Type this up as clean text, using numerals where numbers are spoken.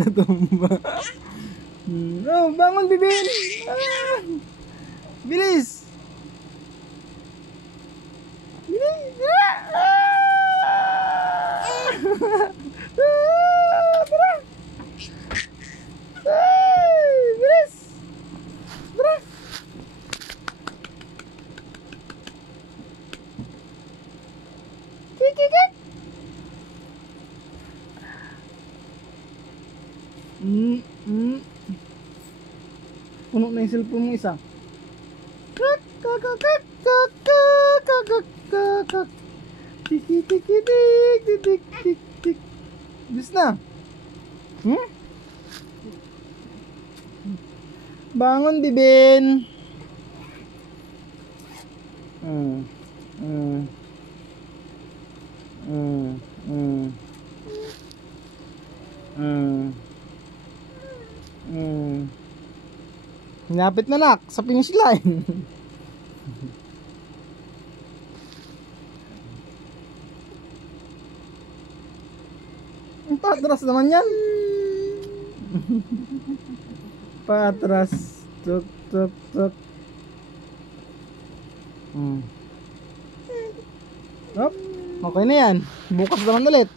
Natumba. Oh, bangon Bibin. Bilis. Bilis. Tara. Bilis. Tara. Kikikik. Puno na yung cellphone mo isa. Kak kak kak kak kak kak kak kak kak. Tiki tiki tik tik tik tik tik. Bis na. Bangon Bibin. Hinapit na nak sa finish line. Patras naman yan. Patras. Tuk tuk tuk. Okay na yan. Bukas naman ulit.